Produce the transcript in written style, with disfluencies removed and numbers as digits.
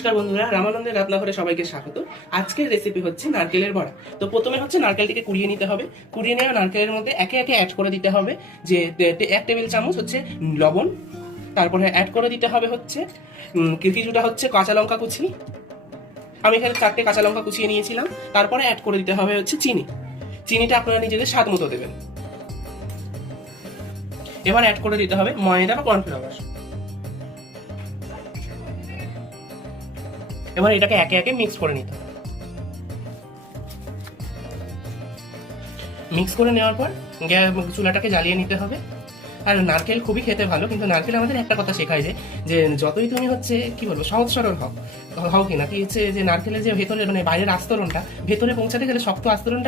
নমস্কার বন্ধুরা, রামানন্দের রান্নাঘরে সবাইকে স্বাগত। আজকের রেসিপি হচ্ছে নারকেলের বড়া। তো প্রথমে হচ্ছে নারকেলটিকে কুড়িয়ে নিতে হবে। কুড়িয়ে নেওয়া নারকেলের মধ্যে একে একে অ্যাড করে দিতে হবে যে 1 টেবিল চামচ হচ্ছে লবণ, তারপরে অ্যাড করে দিতে হবে হচ্ছে কিছুটা হচ্ছে কাঁচা লঙ্কা কুচি। আমি এখানে 4টে কাঁচা লঙ্কা কুচিয়ে নিয়েছিলাম। তারপরে অ্যাড করে দিতে হবে হচ্ছে চিনি। চিনিটা আপনারা নিজেদের স্বাদ মতো দেবেন। এবার অ্যাড করে দিতে হবে ময়দা বা কর্নফ্লাওয়ার। এবার এটাকে একে একে মিক্স করে নিতে হবে। মিক্স করে নেওয়ার পর চুলাটাকে জ্বালিয়ে নিতে হবে। আর নারকেল খুবই খেতে ভালো, কিন্তু নারকেল আমাদের একটা কথা শেখায় যে যতই তুমি হচ্ছে কি বলবো সহজ সরল হও কিনা কি হচ্ছে যে নারকেলের যে ভেতরে মানে বাইরের আস্তরণটা ভেতরে পৌঁছাতে গেলে শক্ত আস্তরণটা